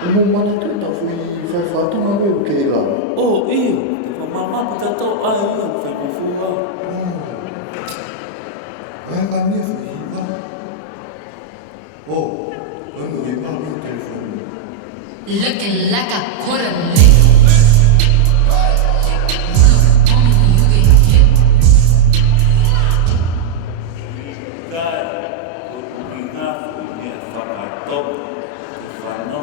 Umumnya itu tak fui fatto ma avevo che là. Oh, io, tipo, mamma, potato, io fai fuga. La mia figlia. Oh, quando mi parlo il telefono. Looking like a quarter lick. Dai, un capo mi ha fatto, fanno.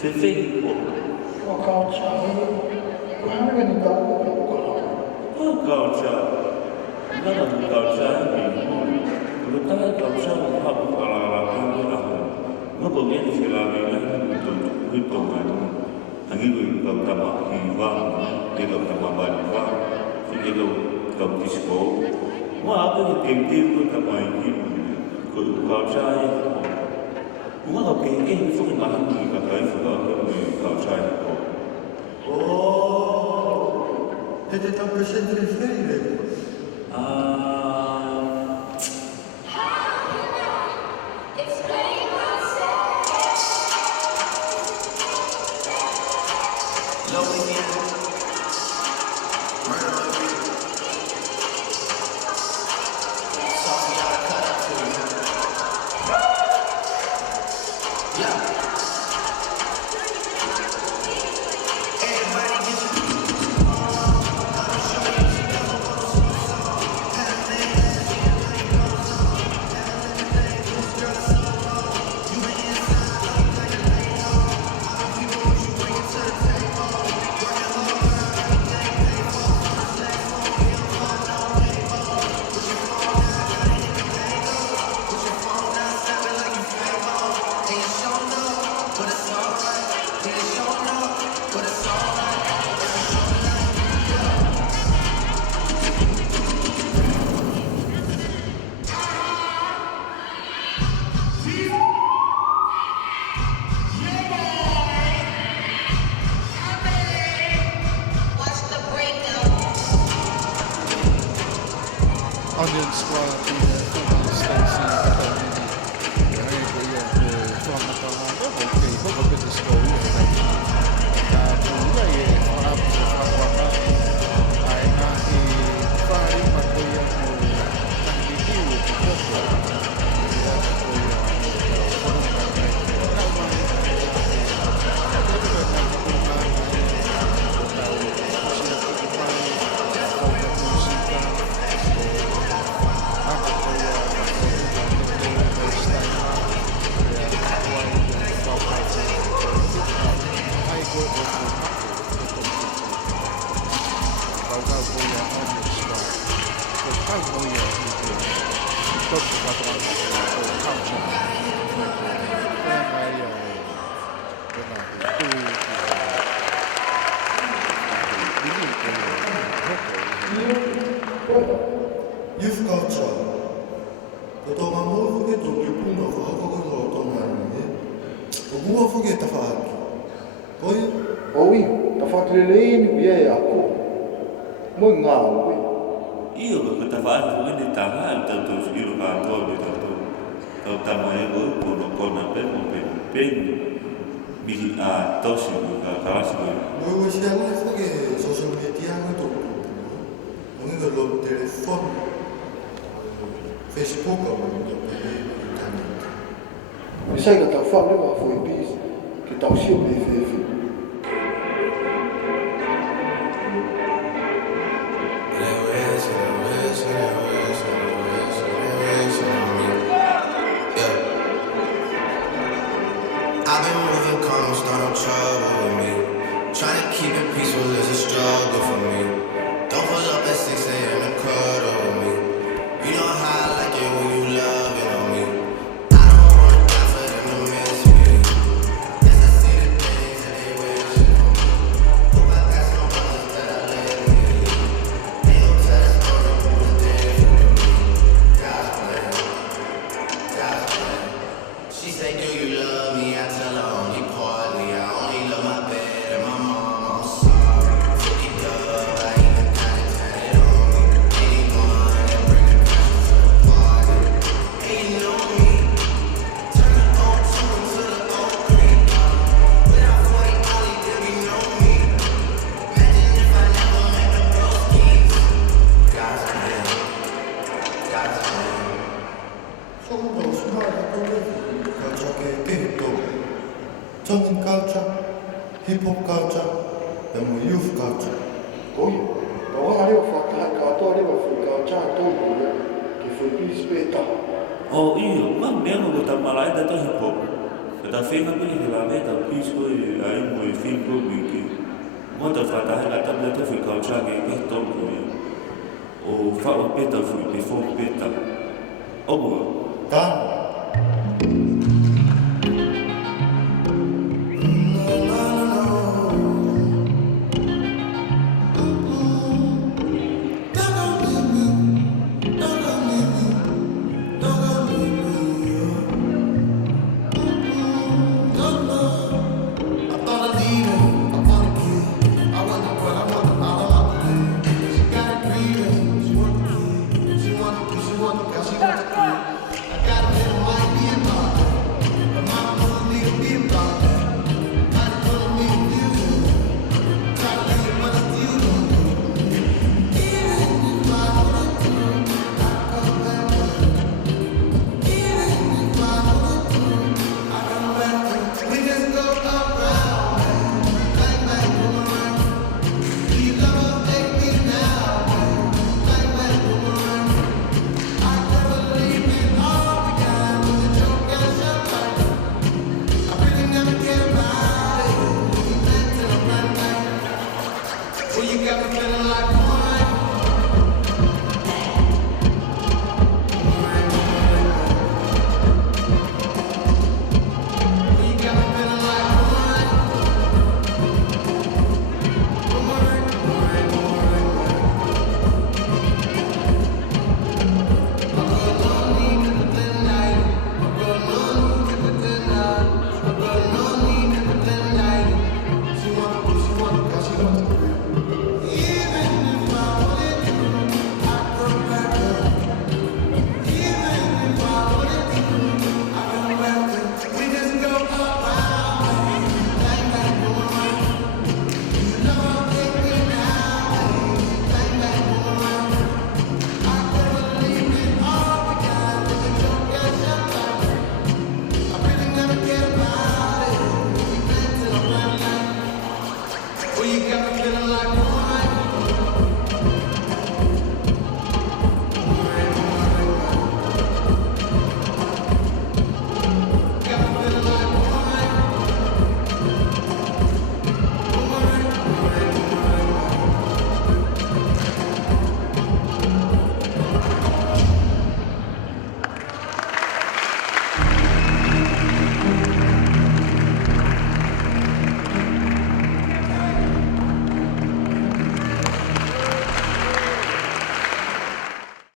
Se vedi Ho calciato. Quando mi ricordo oh calciare, non calciare, lo tale calciare non fa la nó có nghĩa là làm cái tuần này anh ấy người cầm tầm kỳ vang đi cầm tầm bài vang thì cái đầu cầm disco mà cái tiền tiêu của tầm bài gì của cao trai mà là cái phút mà anh người cả cái phút đó người cao trai Oh, siete tan presente nel film? Onion Squad di Football Station suona parlando perché proprio per discorrere pure e ora fa guarda ai nati fare ma poi tanti più Culture. Youth culture. Koto ngā mōwhuke tō ki puna whakakoro o tōna ni. O mua whuke ta whaaki. Oi? Oi, ta whakelele ni wia e ako. Moi ngā ue. Iyo ka ta whaaki wene ta haa tau tau skiro kātoa me tau tau. Tau tama e goi kono kona pēmo pēmo pēmo. Mihi a tosi mo ka karasi goi. Moi ua si angai whuke social media ngai tō tō. Ongi ka lo telefon. Facebook a mo tō pēhe internet. Misai ka tau whaurewa fo i pīs. Ki tau sio me whewhi. I've been moving calm, don't start no trouble with me. Trying to keep it peaceful is a struggle for me. Don't pull up at 6 a.m. and cuddle with me. You know how I like it when you love it on me. I don't wanna die for them to miss me. Yes, I see the things that they wishing on me. Hope I got some brothers that I live with. They don't tell the story who was there for me. God's plan, God's plan. She say, do you love me? I tell her only partly. I only love my bed and my mom. I'm sorry. 50 dub, I even got it tatted on me. Anyone that bring the passion to the party. And you know me. Turn the 02 into the 03. Without 40 Ollie, did we know me? Imagine if I never met the broskies. God's plan. God's plan. Sono smart tō culture ke kehi tō. Tongan culture, hip-hop culture, e mo youth culture. Oi, ka wanga reo whakahai katoa rewa fo ka taa tōku re. Ki fo i pīs pēta. O iyo, ma mea mo ta malai ta hip hop. Ta whenga me he la me ta pisko e ai mo e whinko wiki. Mo ta whatahe la ta me te whi culture ke tōku e. O whao pēta whi, pe fō pēta. O mua. Tāna,